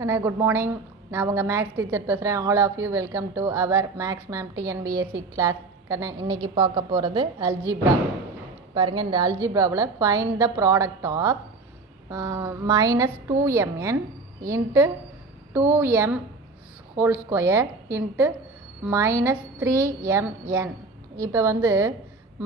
Good morning. நான் உங்கள் maths teacher பேசுகிறேன். All of you welcome to our maths ma'am TNPSC class. இன்றைக்கி பார்க்க போகிறது அல்ஜிப்ரா. பாருங்கள், இந்த அல்ஜிப்ராவில் find the product of -2mn into 2m whole square into -3mn. இப்போ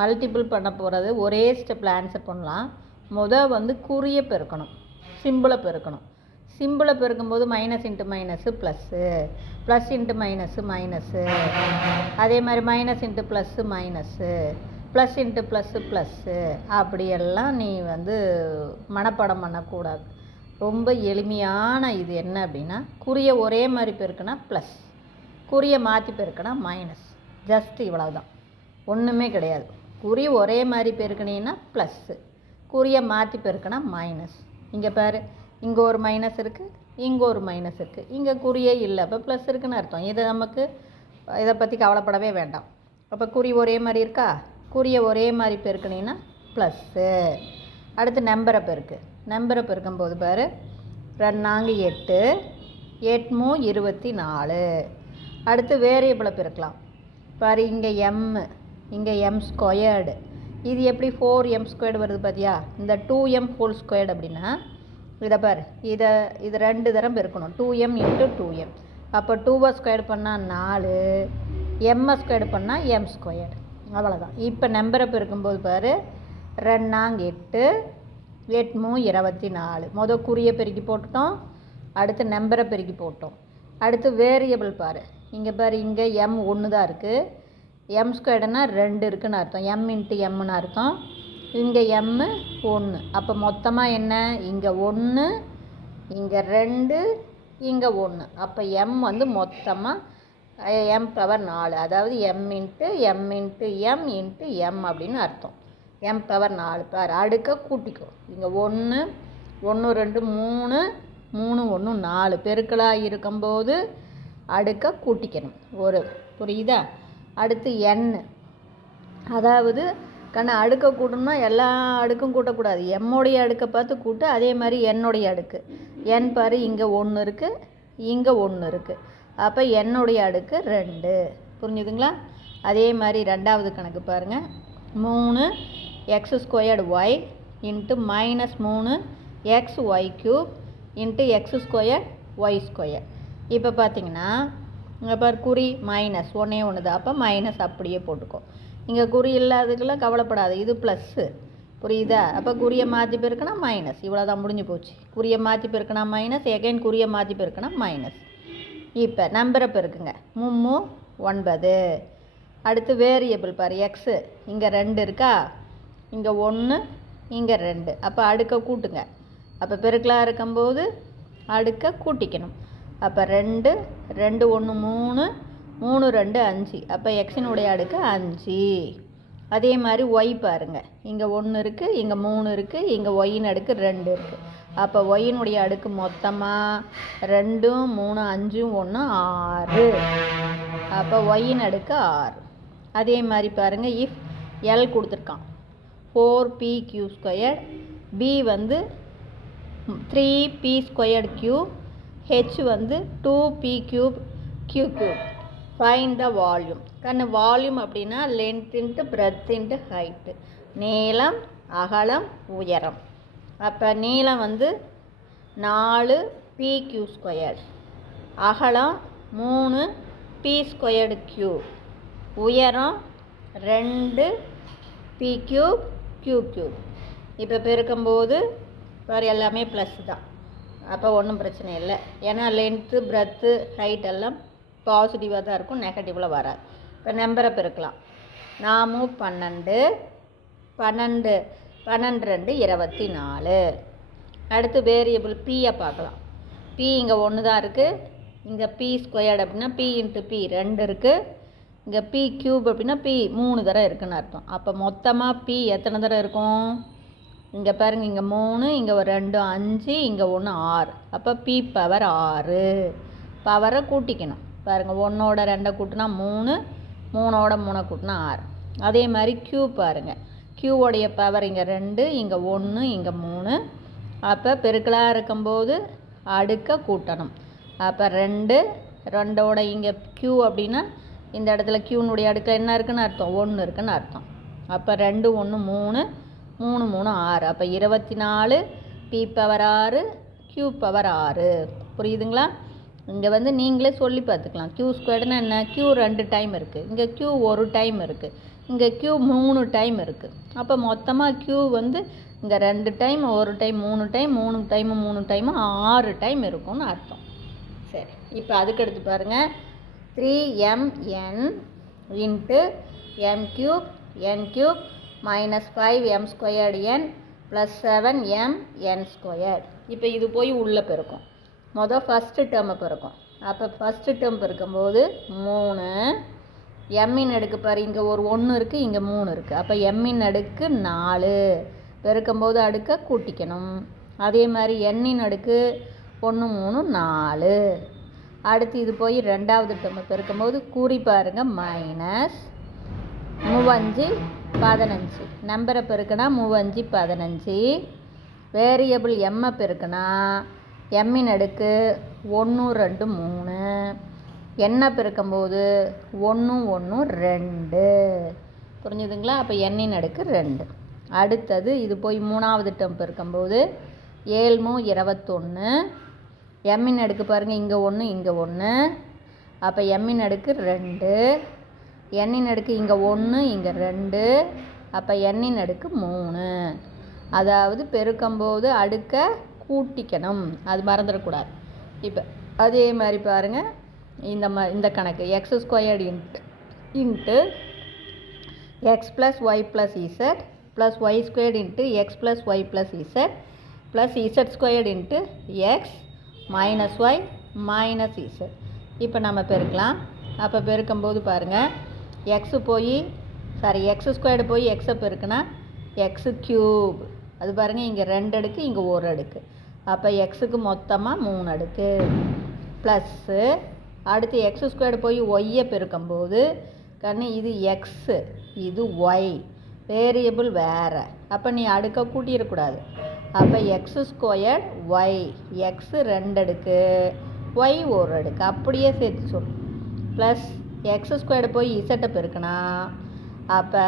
மல்டிபிள் பண்ண போகிறது ஒரே ஸ்டெப்பில் ஆன்சர் பண்ணலாம். குறியை பெருக்கணும், சிம்பிளை பெருக்கணும். சிம்பிளை பெருக்கும்போது minus into minus plus, plus into minus minus, அதே மாதிரி minus into plus minus, plus into plus plus, அப்படியெல்லாம் நீ மனப்பாடம் பண்ணக்கூடாது. ரொம்ப எளிமையான இது என்ன அப்படின்னா, குறியை ஒரே மாதிரி பெருக்குனா ப்ளஸ், குறியை மாற்றி பெருக்குனா மைனஸ். ஜஸ்ட் இவ்வளவு தான், ஒன்றுமே கிடையாது. குறி ஒரே மாதிரி பெருக்கினீங்கன்னா ப்ளஸ்ஸு, குறியை மாற்றி பெருக்கினா மைனஸ். இங்கே பாரு, இங்கே ஒரு மைனஸ் இருக்குது, இங்கே ஒரு மைனஸ் இருக்குது, இங்கே குறியே இல்லை, அப்போ ப்ளஸ் இருக்குதுன்னு அர்த்தம். இதை பற்றி கவலைப்படவே வேண்டாம். அப்போ குறி ஒரே மாதிரி இருக்கா, குறியை ஒரே மாதிரி பெருக்கினீங்கன்னா ப்ளஸ்ஸு. அடுத்து நம்பரை பெருக்கும்போது பாரு, 2 8, 8 24. அடுத்து வேரியபிளை பெருக்கலாம். பாரு, இங்கே எம், இங்கே எம் ஸ்கொயர்டு. இது எப்படி 4m² வருது பார்த்தியா? இந்த 2m ஹோல் ஸ்கொயர்டு அப்படின்னா இதை பாரு, இது 2 தரம் பெருக்கணும். 2m into 2m. அப்போ 2 ஸ்கொயர்டு பண்ணால் 4, m ஸ்கொயர்டு பண்ணால் m ஸ்கொயர்டு. அவ்வளோதான். இப்போ நம்பரை பெருக்கும்போது பாரு, 2 8, 8 24. குறியை பெருக்கி போட்டுட்டோம். அடுத்து நம்பரை பெருக்கி போட்டோம். அடுத்து வேரியபிள் பாரு, இங்கே பாரு, இங்கே m 1 தான் இருக்குது. m ஸ்கொயர்டுனா 2 இருக்குதுன்னு அர்த்தம். m இன்ட்டு mன்னு அர்த்தம். இங்கே m 1. அப்போ மொத்தமாக என்ன, இங்கே 1, இங்கே 2, இங்கே 1. அப்போ m மொத்தமாக m பவர் 4, அதாவது m into m into m into m அப்படின்னு அர்த்தம். m power 4. பார், அடுக்க கூட்டிக்கோ. இங்கே 1, 1 2 3, 3 1 4 பெருக்கலாக இருக்கும்போது அடுக்க கூட்டிக்கணும் ஒரு. புரியுதா? அடுத்து n, அதாவது அடுக்க கூட்டணும்னா எல்லா அடுக்கும் கூட்டக்கூடாது. எம்முடைய அடுக்கை பார்த்து கூட்டு. அதே மாதிரி என்னுடைய அடுக்கு n பாரு, இங்கே 1 இருக்குது, இங்கே 1 இருக்குது. அப்போ என்னுடைய அடுக்கு 2. புரிஞ்சுதுங்களா? அதே மாதிரி ரெண்டாவது கணக்கு பாருங்கள், 3x² into -3xy³ into x² y². இப்போ பார்த்தீங்கன்னா இங்கே பாரு, குறி மைனஸ் ஒன்றே ஒன்று தான். அப்போ மைனஸ் அப்படியே போட்டுக்கோ. இங்கே குறி இல்லாததுக்கெல்லாம் கவலைப்படாது, இது ப்ளஸ்ஸு. புரியுதா? அப்போ குறியை மாற்றி பெருக்கினா மைனஸ். இவ்வளோ தான், முடிஞ்சு போச்சு. குறியை மாற்றி பெருக்கினா மைனஸ், எகைன் குறியை மாற்றி பெருக்கினா மைனஸ். இப்போ நம்பரை பெருக்குங்க. 3 9. அடுத்து வேரியபிள் பாரு, எக்ஸு. இங்கே 2 இருக்கா, இங்கே 1, இங்கே 2. அப்போ அடுக்க கூட்டுங்க. அப்போ பெருக்கலாக இருக்கும்போது அடுக்க கூட்டிக்கணும். அப்போ 2 2 1 3, 3 2 5. அப்போ எக்ஸினுடைய அடுக்கு 5. அதே மாதிரி ஒய் பாருங்கள், இங்கே 1 இருக்குது, இங்கே 3 இருக்குது, இங்கே ஒய்யின் அடுக்கு 2 இருக்குது. அப்போ ஒய்யினுடைய அடுக்கு மொத்தமாக 2 3 5 1 6. அப்போ ஒய்யின் அடுக்கு 6. அதே மாதிரி பாருங்கள், இஃப் எல் கொடுத்துருக்கான் 4p², B 3p², h 2p³ q³. Find the volume. Volume அப்படின்னா length into breadth into height, நீளம் அகலம் உயரம். அப்போ நீளம் 4p², அகலம் 3p², உயரம் 2p³ q³. இப்போ பெருக்கும்போது வேறு எல்லாமே ப்ளஸ் தான். அப்போ ஒன்றும் பிரச்சனை இல்லை. ஏன்னா லென்த்து பிரெத்து ஹைட் எல்லாம் பாசிட்டிவாக தான் இருக்கும், நெகட்டிவில் வராது. இப்போ நம்பரை பெருக்கலாம். 4 12, 12 12 24. அடுத்து வேரியபிள் பியை பார்க்கலாம். பி இங்கே 1 தான் இருக்குது, இங்கே p² அப்படின்னா p இன்ட்டு p 2 இருக்குது, இங்கே p³ அப்படின்னா p 3 தடவை இருக்குதுன்னு அர்த்தம். அப்போ மொத்தமாக p எத்தனை தடவை இருக்கும்? இங்கே பாருங்கள், இங்கே 3, இங்கே ஒரு 2 5, இங்கே 1 6. அப்போ p பவர் 6. பவரை கூட்டிக்கணும். பாருங்கள், 1ஓட 2 கூட்டினா 3, 3ஓட 3 கூட்டினா 6. அதே மாதிரி q பாருங்கள், q உடைய பவர் இங்கே 2, இங்கே 1, இங்கே 3. அப்போ பெருக்கலாக இருக்கும்போது அடுக்க கூட்டணும். அப்போ 2 2ஓட இங்கே q அப்படின்னா இந்த இடத்துல q அடுக்கில் என்ன இருக்குன்னு அர்த்தம், 1 இருக்குன்னு அர்த்தம். அப்போ 2 1 3 3 3 6. அப்போ 24 p பவர் 6 q பவர் 6. புரியுதுங்களா? இங்கே வந்து நீங்களே சொல்லி பார்த்துக்கலாம். q ஸ்கொயர்டுனா என்ன, q 2 டைம் இருக்குது, இங்கே q 1 டைம் இருக்குது, இங்கே q 3 டைம் இருக்குது. அப்போ மொத்தமாக q வந்து இங்கே 2 time 1 time 3 time 3 time 3 time 6 time இருக்கும்னு அர்த்தம். சரி, இப்போ அதுக்கடுத்து பாருங்கள். 3mn into m cube n cube minus 5m squared n plus 7m n squared. இப்போ இது போய் உள்ளே பெருக்கும். மொதல் ஃபஸ்ட்டு டேர்மை பெருக்கும். அப்போ ஃபஸ்ட்டு டேர்ம் பெருக்கும்போது 3 எம்மின் அடுக்கு பாரு, இங்கே ஒரு 1 இருக்குது, இங்கே 3 இருக்குது. அப்போ எம்மின் அடுக்கு 4 பெருக்கும்போது அடுக்க கூட்டிக்கணும். அதே மாதிரி எண்ணின் அடுக்கு 1 3 4. அடுத்து இது போய் ரெண்டாவது டேர்மை பெருக்கும்போது கூறி பாருங்கள், மைனஸ் 3 15. நம்பரை பெருக்குனா 3 15. வேரியபிள் எம்மை பெருக்குனா எம்மின் அடுக்கு 1 2 3. எண்ணை பெருக்கும்போது 1 1 2. புரிஞ்சுதுங்களா? அப்போ எண்ணின் அடுக்கு 2. அடுத்தது இது போய் மூணாவது டேர்ம் பெருக்கும்போது 7 3 21. எம்மின் அடுக்கு பாருங்கள், இங்கே 1 இங்கே 1. அப்போ எம்மின் அடுக்கு 2. எண்ணின் அடுக்கு இங்கே 1 இங்கே 2. அப்போ எண்ணின் அடுக்கு 3. அதாவது பெருக்கும்போது அடுக்க கூட்டிக்கணும், அது மறந்துடக்கூடாது. இப்போ அதே மாதிரி பாருங்கள், இந்த கணக்கு X squared into X plus Y plus Z plus Y squared into X plus Y plus Z plus Z squared into X minus Y minus Z. இப்போ நம்ம பெருக்கலாம். அப்போ பெருக்கும்போது பாருங்கள், எக்ஸு போய் எக்ஸ் ஸ்கொயர்டு போய் எக்ஸை பெருக்குனா எக்ஸு க்யூப். அது பாருங்கள், இங்கே 2 அடுக்கு இங்கே 1 அடுக்கு. அப்போ எக்ஸுக்கு மொத்தமாக 3 அடுக்கு ப்ளஸ்ஸு. அடுத்து எக்ஸ் ஸ்கொயர்டு போய் ஒய்யை பெருக்கும்போது இது எக்ஸு இது ஒய், வேரியபிள் வேறு. அப்போ நீ அடுக்க கூட்டிடக்கூடாது. அப்போ எக்ஸு ஸ்கொயர் ஒய், எக்ஸு 2 அடுக்கு ஒய் 1 அடுக்கு, அப்படியே சேர்த்து சொல்லு. ப்ளஸ் எக்ஸ் ஸ்கொயர்டு போய் இசட்டை பெருக்குனா அப்போ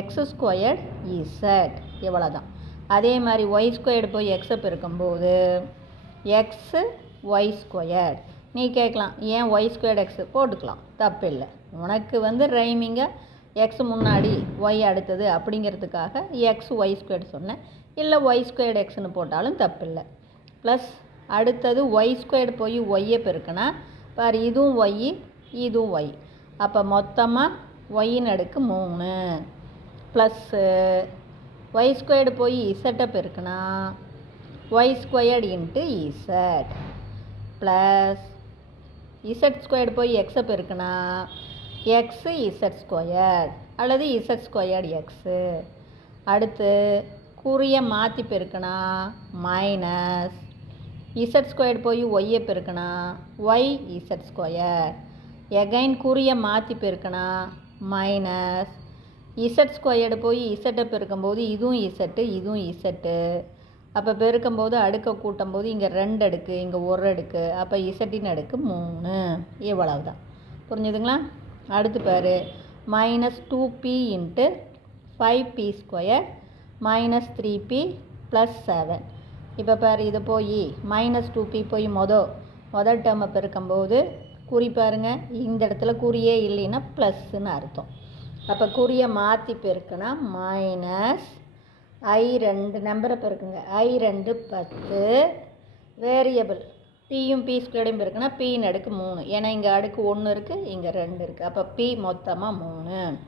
எக்ஸு ஸ்கொயர் இசட், இவ்வளோ தான். அதே மாதிரி ஒய் ஸ்கொயர்டு போய் எக்ஸை பெருக்கும்போது எக்ஸு ஒய் ஸ்கொயர்டு. நீ கேட்கலாம், ஏன் ஒய் ஸ்கொயர்டு எக்ஸு போட்டுக்கலாம், தப்பு இல்லை. உனக்கு வந்து ரைமிங்காக எக்ஸ் முன்னாடி ஒய் அடுத்தது அப்படிங்கிறதுக்காக எக்ஸ் ஒய் ஸ்கொயர்டு சொன்னேன். இல்லை ஒய் ஸ்கொயர்டு எக்ஸ்னு போட்டாலும் தப்பு இல்லை. ப்ளஸ் அடுத்தது ஒய் ஸ்கொயர்டு போய் ஒய்யை பெருக்குனா பாரு, இதுவும் ஒய் இதுவும் ஒய். அப்போ மொத்தமாக ஒய்யின் அடுக்கு 3 ப்ளஸ்ஸு ஒய் ஸ்கொயர்டு போய் இசட்டை பெருக்குனா Y squared into Z plus Z squared போய் எக்ஸை பெருக்குனா எக்ஸு இசட் ஸ்கொயர்டு அல்லது இசட் ஸ்கொயர்டு எக்ஸு. அடுத்து குறியை மாற்றி பெருக்குனா மைனஸ் இசட் ஸ்கொயர்டு போய் ஒய்யை பெருக்குனா ஒய் இசட் ஸ்கொயர். எகைன் குறியை மாற்றி பெருக்குனா மைனஸ் இசட் ஸ்கொயர்டு போய் இசட்டை பெருக்கும்போது இதுவும் இசட்டு இதுவும் இசட்டு. அப்போ பெருக்கும்போது அடுக்க கூட்டும்போது இங்கே 2 அடுக்கு இங்கே 1 அடுக்கு. அப்போ இசட்டின் அடுக்கு 3. இவ்வளவு தான். புரிஞ்சுதுங்களா? அடுத்து பாரு, minus 2p into 5p square minus 3p plus 7. இப்போ பாரு, இது போய் மைனஸ் 2p போய் மொதல் டேர்மை பெருக்கும்போது குறி பாருங்கள், இந்த இடத்துல குறியே இல்லைன்னா ப்ளஸ்ன்னு அர்த்தம். அப்போ குறியை மாற்றி பெருக்குனா மைனஸ் i2 நம்பரை பெருக்குங்க, i2 10. வேரியபிள் பியும் பி ஸ்கொயர்டையும் பெருக்குனா பின்னு அடுக்கு 3. ஏன்னா இங்கே அடுக்கு 1 இருக்குது இங்கே 2 இருக்குது. அப்போ பி மொத்தமாக 3.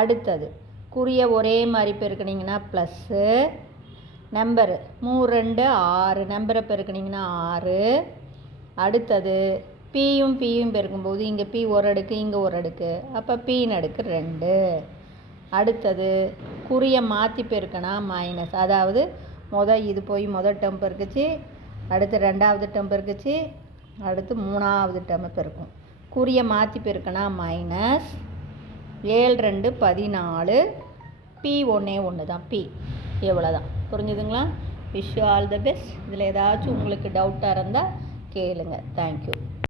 அடுத்தது குறியை ஒரே மாதிரி பெருக்குனிங்கன்னா ப்ளஸ்ஸு நம்பரு 3 2 6 நம்பரை பெருக்குனிங்கன்னா 6. அடுத்தது பியும் பியும் பெருக்கும்போது இங்கே பி 1 அடுக்கு இங்கே 1 அடுக்கு. அப்போ பின்னு அடுக்கு 2. அடுத்தது குறியை மாற்றி பெருக்கினா மைனஸ், அதாவது இது போய் முதல் டேர்ம் பெருக்குச்சு, அடுத்து ரெண்டாவது டேர்ம் பெருக்குச்சு, அடுத்து மூணாவது டேர்ம் பெருக்கும். குறியை மாற்றி பெருக்கினா மைனஸ் 7 2 14. பி 1 தான், பி எவ்வளோ தான். புரிஞ்சுதுங்களா? Wish you all the best. இதில் ஏதாச்சும் உங்களுக்கு டவுட்டாக இருந்தால் கேளுங்க. தேங்க்யூ.